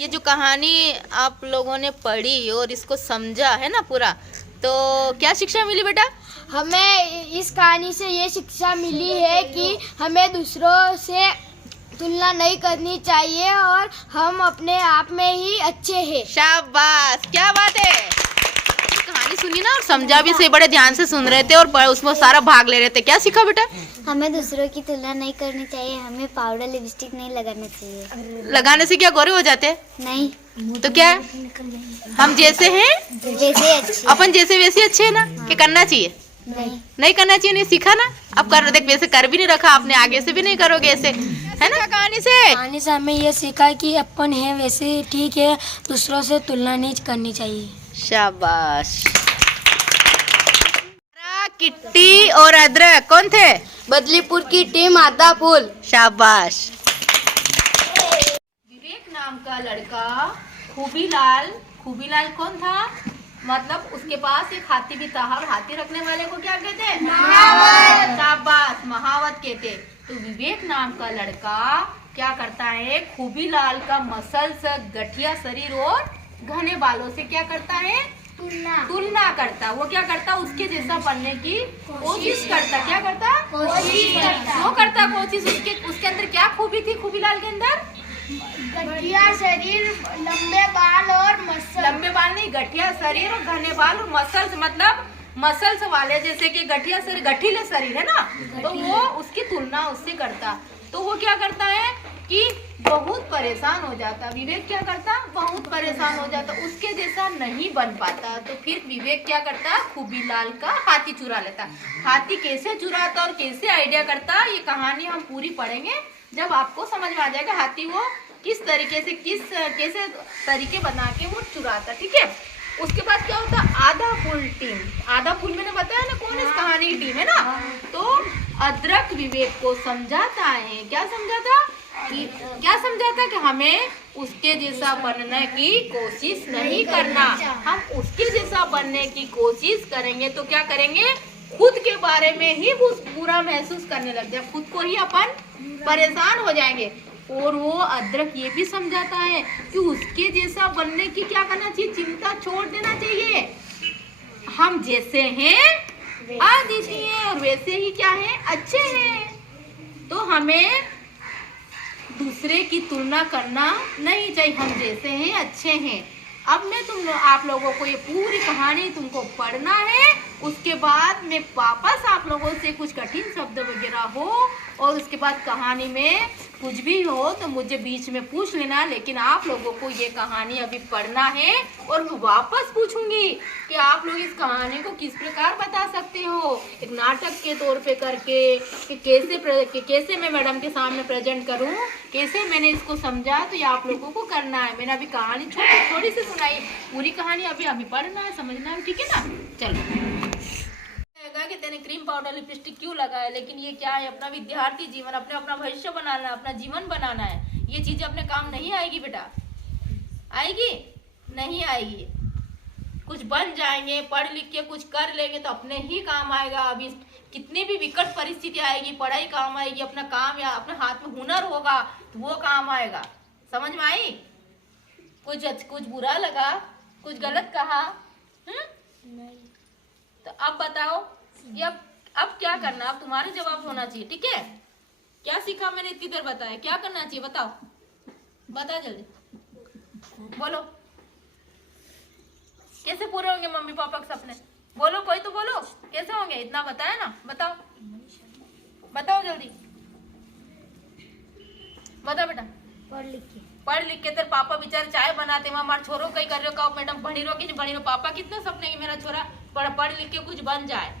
ये जो कहानी आप लोगों ने पढ़ी और इसको समझा है ना पूरा, तो क्या शिक्षा मिली बेटा? हमें इस कहानी से ये शिक्षा मिली है कि हमें दूसरों से तुलना नहीं करनी चाहिए और हम अपने आप में ही अच्छे हैं। शाबाश, क्या बात है। कहानी सुनी ना और समझा भी, से बड़े ध्यान से सुन रहे थे और उसमें सारा भाग ले रहे थे। क्या सीखा बेटा? हमें दूसरों की तुलना नहीं करनी चाहिए, हमें पाउडर लिपस्टिक नहीं लगाना चाहिए। लगाने से क्या गोरे हो जाते हैं? नहीं, तो क्या हम जैसे हैं वैसे अच्छे। अपन जैसे वैसे अच्छे है ना? कि करना चाहिए? नहीं करना चाहिए, नहीं सीखा ना। अब कर देख, वैसे कर भी नहीं रखा आपने, आगे से भी नहीं करोगे ऐसे, है ना? कहानी से हमें ये सीखा कि अपन है वैसे ठीक है, दूसरों से तुलना नहीं करनी चाहिए। शाबाश। किट्टी और अदरक कौन थे? बदलीपुर की टीम आधा फूल। शाबाश। विवेक नाम का लड़का खूबीलाल कौन था? मतलब उसके पास एक हाथी भी था, और हाथी रखने वाले को क्या कहते हैं? महावत। शाबाश, महावत कहते। तो विवेक नाम का लड़का क्या करता है? खूबीलाल का मसल्स, गठिया शरीर और घने बालों से क्या करता है? तुलना करता। वो क्या करता? उसके जैसा बनने की कोशिश करता। क्या करता? कोशिश करता। वो करता कोशिश। उसके अंदर क्या खूबी थी खूबीलाल के अंदर? गठिया शरीर, लंबे बाल और मसल। लंबे बाल नहीं, गठिया शरीर और घने बाल और मसल्स, मतलब मसल्स वाले, जैसे कि गठिया शरीर, गठीले शरीर है ना, तो वो उसकी तुलना उससे करता। तो वो क्या करता है कि बहुत परेशान हो जाता। विवेक क्या करता? बहुत परेशान हो जाता, उसके जैसा नहीं बन पाता। तो फिर विवेक क्या करता? खूबीलाल का हाथी चुरा लेता। हाथी कैसे चुराता और कैसे आइडिया करता, ये कहानी हम पूरी पढ़ेंगे जब आपको समझ में आ जाएगा हाथी वो किस तरीके से, कैसे तरीके बना के वो चुराता। ठीक है। उसके बाद क्या होता? आधा फूल टीम। आधा फूल मैंने बताया ना कौन इस कहानी की टीम है ना। तो अदरक विवेक को समझाता है। क्या समझाता? कि हमें उसके जैसा बनने की कोशिश नहीं करना। हम उसके जैसा बनने की कोशिश करेंगे तो क्या करेंगे? खुद के बारे में ही बुरा महसूस करने लग जाए, खुद को ही अपन परेशान हो जाएंगे। और वो अदरक ये भी समझाता है कि उसके जैसा बनने की क्या करना चाहिए? चिंता छोड़ देना चाहिए। हम जैसे हैं अद्वितीय और वैसे ही क्या है? अच्छे हैं। तो हमें दूसरे की तुलना करना नहीं चाहिए, हम जैसे हैं अच्छे हैं। अब मैं आप लोगों को ये पूरी कहानी तुमको पढ़ना है। उसके बाद मैं वापस आप लोगों से कुछ कठिन शब्द वगैरह हो और उसके बाद कहानी में कुछ भी हो तो मुझे बीच में पूछ लेना। लेकिन आप लोगों को ये कहानी अभी पढ़ना है और मैं वापस पूछूंगी कि आप लोग इस कहानी को किस प्रकार बता सकते हो, एक नाटक के तौर पे करके, कि कैसे मैं मैडम के सामने प्रेजेंट करूं, कैसे मैंने इसको समझा। तो ये आप लोगों को करना है। मैंने अभी कहानी थोड़ी सी सुनाई, पूरी कहानी अभी पढ़ना है, समझना है। ठीक है ना? चलो। कि तेने क्रीम पाउडर लिपस्टिक क्यों लगाया, लेकिन ये क्या है? अपना विद्यार्थी जीवन, अपना भविष्य बनाना है, अपना जीवन बनाना है। ये चीजें अपने काम नहीं आएगी बेटा। आएगी? नहीं आएगी। कुछ बन जाएंगे, पढ़ लिख के कुछ कर लेंगे तो अपने ही काम आएगा। अभी कितनी भी विकट परिस्थिति आएगी, पढ़ाई काम आएगी, अपना काम या अपने हाथ में हुनर होगा तो वो काम आएगा। समझ में आई? कुछ बुरा लगा, कुछ गलत कहा? तो अब बताओ ये अब क्या करना? अब तुम्हारे जवाब होना चाहिए। ठीक है? क्या सीखा मैंने इतनी देर बताया? क्या करना चाहिए बताओ, बताओ जल्दी बोलो। कैसे पूरे होंगे मम्मी पापा के सपने? बोलो, कोई तो बोलो, कैसे होंगे? इतना बताया ना, बताओ जल्दी बताओ बेटा। पढ़ लिख के तेरे पापा बेचारे चाय बनाते, वहां मार छोरो कहीं कर रहे हो, मैडम पढ़ी रहो कि नहीं पढ़ी रहो। पापा कितने सपने कि मेरा छोरा पढ़ लिख के कुछ बन जाए,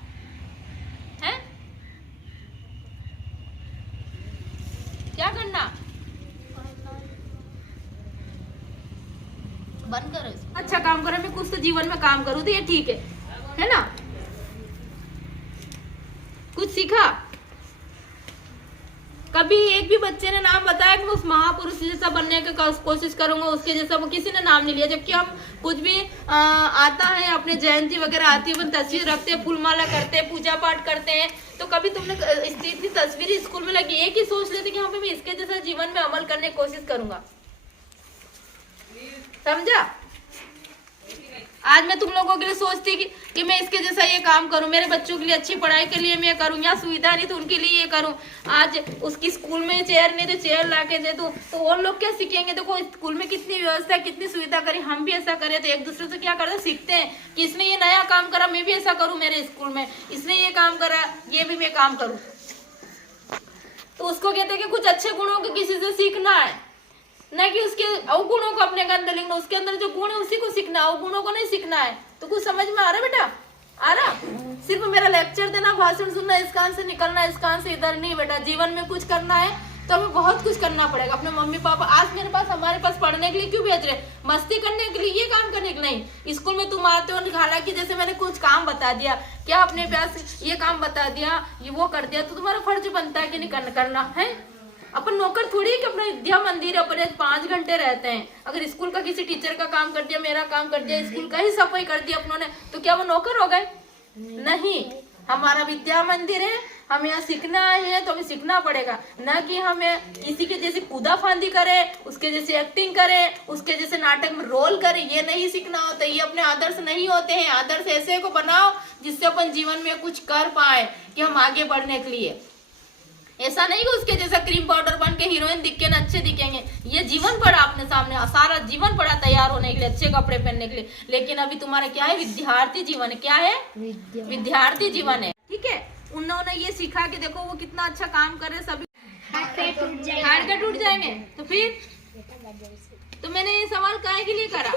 हैं? क्या करना? बंद करो इसको। अच्छा काम करो, मैं कुछ तो जीवन में काम करूँ तो ये ठीक है ना? कुछ सीखा? कभी एक भी बच्चे ने नाम बताया कि मैं उस महापुरुष जैसा बनने की कोशिश करूंगा, उसके जैसा? वो किसी ने नाम नहीं लिया। जबकि हम कुछ भी आता है, अपने जयंती वगैरह आती है, वो तस्वीर रखते हैं, फूलमाला करते हैं, पूजा पाठ करते हैं, तो कभी तुमने इतनी तस्वीर स्कूल में लगी एक ही सोच लेते कि हाँ मैं इसके जैसा जीवन में अमल करने की कोशिश करूंगा। समझा? आज मैं तुम लोगों के लिए सोचती कि मैं इसके जैसा ये काम करूं, मेरे बच्चों के लिए अच्छी पढ़ाई के लिए मैं करूं, या सुविधा नहीं तो उनके लिए ये करूं। आज उसकी स्कूल में चेयर नहीं तो चेयर ला के दे दूं, तो और लोग क्या सीखेंगे? देखो स्कूल में कितनी व्यवस्था, कितनी सुविधा करी, हम भी ऐसा करें तो एक दूसरे से क्या करते सीखते हैं कि इसने ये नया काम करा, मैं भी ऐसा करूँ मेरे स्कूल में, इसने ये काम करा, ये भी मैं काम करूँ। तो उसको कहते हैं कि कुछ अच्छे गुणों को किसी से सीखना है, न कि उसके अवगुणों को अपने अंदर लिखना। उसके अंदर जो गुण है उसी को सीखना, अवगुणों को नहीं सीखना है। तो कुछ समझ में आ रहा है बेटा? आ रहा? सिर्फ मेरा लेक्चर देना, भाषण सुनना, इस कान से निकलना, इस कान से इधर नहीं बेटा। जीवन में कुछ करना है तो हमें बहुत कुछ करना पड़ेगा। अपने मम्मी पापा आज मेरे पास, हमारे पास पढ़ने के लिए क्यों भेज रहे? मस्ती करने के लिए, ये काम करने के लिए नहीं। स्कूल में तुम आते हो, हालांकि जैसे मैंने कुछ काम बता दिया, क्या अपने प्यास ये काम बता दिया, ये वो कर दिया, तो तुम्हारा फर्ज बनता है कि नहीं करना है? अपन नौकर थोड़ी है कि अपना विद्या मंदिर अपने 5 घंटे रहते हैं। अगर स्कूल का किसी टीचर का काम कर दिया, मेरा काम कर दिया, स्कूल का ही सफाई कर दिया अपनों ने, तो क्या वो नौकर हो गए? नहीं, हमारा विद्या मंदिर है, हमें यहाँ सीखना है तो हमें सीखना पड़ेगा, ना कि हमें किसी के जैसे कूदा फांदी करें, उसके जैसे एक्टिंग करें, उसके जैसे नाटक में रोल करें। ये नहीं सीखना होता, ये अपने आदर्श नहीं होते हैं। आदर्श ऐसे को बनाओ जिससे अपन जीवन में कुछ कर पाए, कि हम आगे बढ़ने के लिए। ऐसा नहीं कि उसके जैसा क्रीम पाउडर बन के हीरोइन दिख के न अच्छे दिखेंगे। ये जीवन पड़ा अपने सामने, सारा जीवन पड़ा तैयार होने के लिए, अच्छे कपड़े पहनने के लिए। लेकिन अभी तुम्हारा क्या है? विद्यार्थी जीवन है। क्या है? विद्यार्थी जीवन है। ठीक है, उन्होंने ये सीखा कि देखो वो कितना अच्छा काम कर रहे, सभी हाथ पे टूट जाएंगे। तो फिर तो मैंने ये सवाल काहे के लिए करा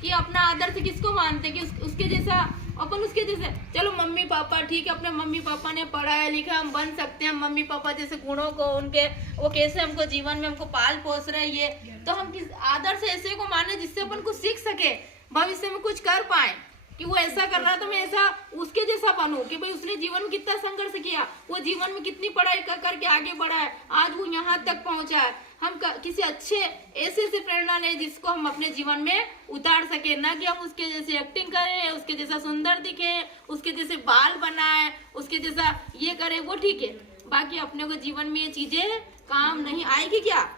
कि अपना आदर्श किसको मानते कि उसके जैसा अपन, उसके जैसे। चलो मम्मी पापा ठीक है, अपने मम्मी पापा ने पढ़ाया लिखा, हम बन सकते हैं। मम्मी पापा जैसे गुणों को, उनके वो कैसे हमको जीवन में हमको पाल पोस रहे, ये तो हम किस आदर्श ऐसे को माने जिससे अपन कुछ सीख सके, भविष्य में कुछ कर पाए। कि वो ऐसा कर रहा तो मैं ऐसा उसके जैसा बनूं, कि भाई उसने जीवन में कितना संघर्ष किया, वो जीवन में कितनी पढ़ाई करके आगे बढ़ा है, आज वो यहाँ तक पहुंचा है। हम किसी अच्छे ऐसे से प्रेरणा लें जिसको हम अपने जीवन में उतार सके, ना कि हम उसके जैसे एक्टिंग करें, उसके जैसा सुंदर दिखे, उसके जैसे बाल बनाए, उसके जैसा ये करे, वो ठीक है। बाकी अपने को जीवन में ये चीजें काम नहीं आएगी। क्या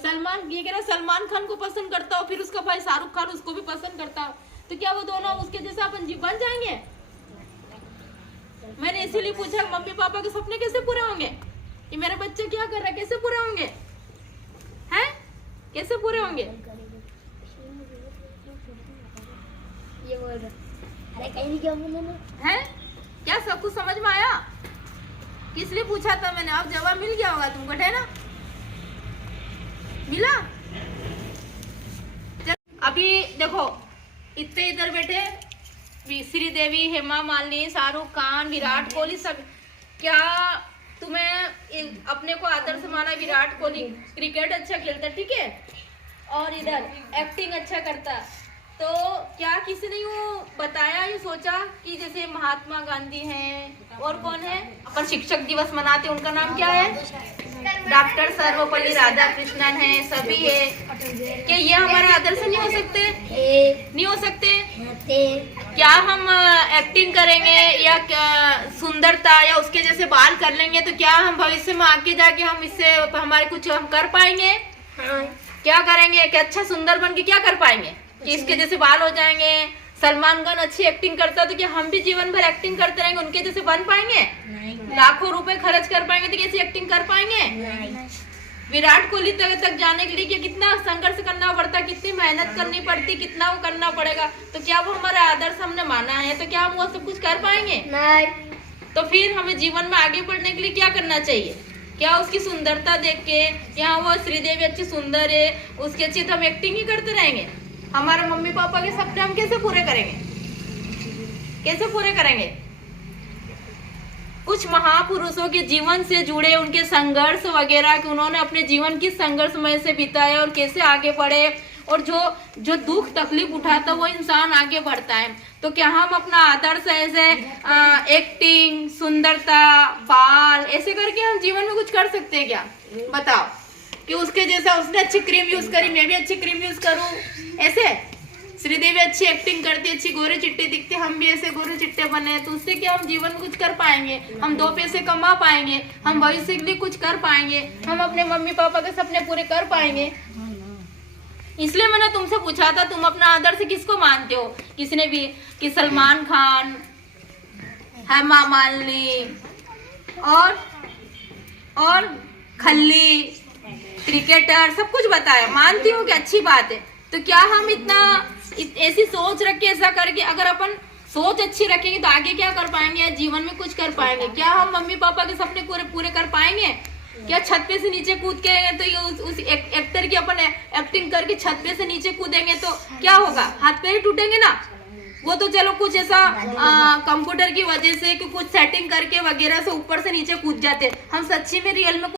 सलमान ये कह रहा सलमान खान को पसंद करता हो, फिर उसका भाई शाहरुख खान उसको भी पसंद करता हो, तो क्या वो दोनों उसके जैसा अपन बन जाएंगे? मैंने इसीलिए पूछा मम्मी पापा के सपने कैसे पूरे होंगे, कि मेरे बच्चे क्या कर रहे हैं, कैसे पूरे होंगे, हैं? कैसे पूरे होंगे? ये बोल रहा अरे कहीं नहीं, क्या हैं? क्या सब कुछ समझ में आया? किस लिए पूछा था मैंने? अब जवाब मिल गया होगा तुमको, है ना? मिला? अभी देखो इतने इधर बैठे श्रीदेवी, हेमा मालिनी, शाहरुख खान, विराट कोहली, सब क्या तुम्हें अपने को आदर्श माना? विराट कोहली क्रिकेट अच्छा खेलता, ठीक है, और इधर एक्टिंग अच्छा करता, तो क्या किसी ने यूँ बताया, ये सोचा कि जैसे महात्मा गांधी हैं, और कौन है अपन शिक्षक दिवस मनाते, उनका नाम क्या है? डॉक्टर सर्वपल्ली राधाकृष्णन है, सभी है। क्या ये हमारे आदर्श नहीं हो सकते? नहीं हो सकते? क्या हम एक्टिंग करेंगे या क्या सुंदरता या उसके जैसे बाल कर लेंगे तो क्या हम भविष्य में आके जाके हम इससे हमारे कुछ हम कर पाएंगे? क्या करेंगे कि अच्छा सुंदर बन के क्या कर पाएंगे कि इसके जैसे बाल हो जाएंगे? सलमान खान अच्छी एक्टिंग करता तो क्या हम भी जीवन भर एक्टिंग करते रहेंगे, उनके जैसे बन पाएंगे? लाखों रुपए खर्च कर पाएंगे तो कैसी एक्टिंग कर पाएंगे? विराट कोहली तक जाने के लिए क्या कितना संघर्ष करना पड़ता, कितनी मेहनत करनी पड़ती, कितना वो करना पड़ेगा, तो क्या वो हमारा आदर्श हमने माना है तो क्या हम वो सब कुछ कर पाएंगे? नहीं। तो फिर हमें जीवन में आगे बढ़ने के लिए क्या करना चाहिए? क्या उसकी सुंदरता देख के, यहाँ वो श्रीदेवी अच्छी सुंदर है उसकी अच्छी, तो हम एक्टिंग ही करते रहेंगे? हमारे मम्मी पापा के सपने हम कैसे पूरे करेंगे? कैसे पूरे करेंगे? कुछ महापुरुषों के जीवन से जुड़े उनके संघर्ष वगैरह कि उन्होंने अपने जीवन की संघर्षमय से बिताए और कैसे आगे बढ़े, और जो दुख तकलीफ उठाता वो इंसान आगे बढ़ता है। तो क्या हम अपना आदर्श ऐसे एक्टिंग, सुंदरता, बाल ऐसे करके हम जीवन में कुछ कर सकते हैं क्या? बताओ कि उसके जैसा उसने अच्छी क्रीम यूज करी, मैं भी अच्छी क्रीम यूज करूं, ऐसे? श्रीदेवी अच्छी एक्टिंग करती, अच्छी गोरे चिट्टे दिखते, हम भी ऐसे गोरे चिट्टे बने, तो उससे क्या हम जीवन में कुछ कर पाएंगे? हम 2 पैसे कमा पाएंगे, हम भविष्य के लिए कुछ कर पाएंगे, हम अपने मम्मी पापा के सपने पूरे कर पाएंगे? इसलिए मैंने तुमसे पूछा था तुम अपना आदर्श किसको मानते हो। किसी ने भी कि सलमान खान, हेमा मालिनी और खल्ली, क्रिकेटर, सब कुछ बताया। मानती हूँ कि अच्छी बात है। तो क्या हम ऐसी सोच रख के ऐसा करके अगर अपन सोच अच्छी रखेंगे तो आगे क्या कर पाएंगे, जीवन में कुछ कर पाएंगे। क्या हम मम्मी पापा के सपने पूरे कर पाएंगे? क्या छत पे से नीचे कूद के तो ये उस एक्टर की अपन एक्टिंग करके छत पे से नीचे कूदेंगे तो क्या होगा? हाथ पैर ही टूटेंगे ना। वो तो चलो कुछ ऐसा कंप्यूटर की वजह से कि कुछ सेटिंग करके वगैरह से ऊपर से नीचे कूद जाते। हम सच्ची में रियल में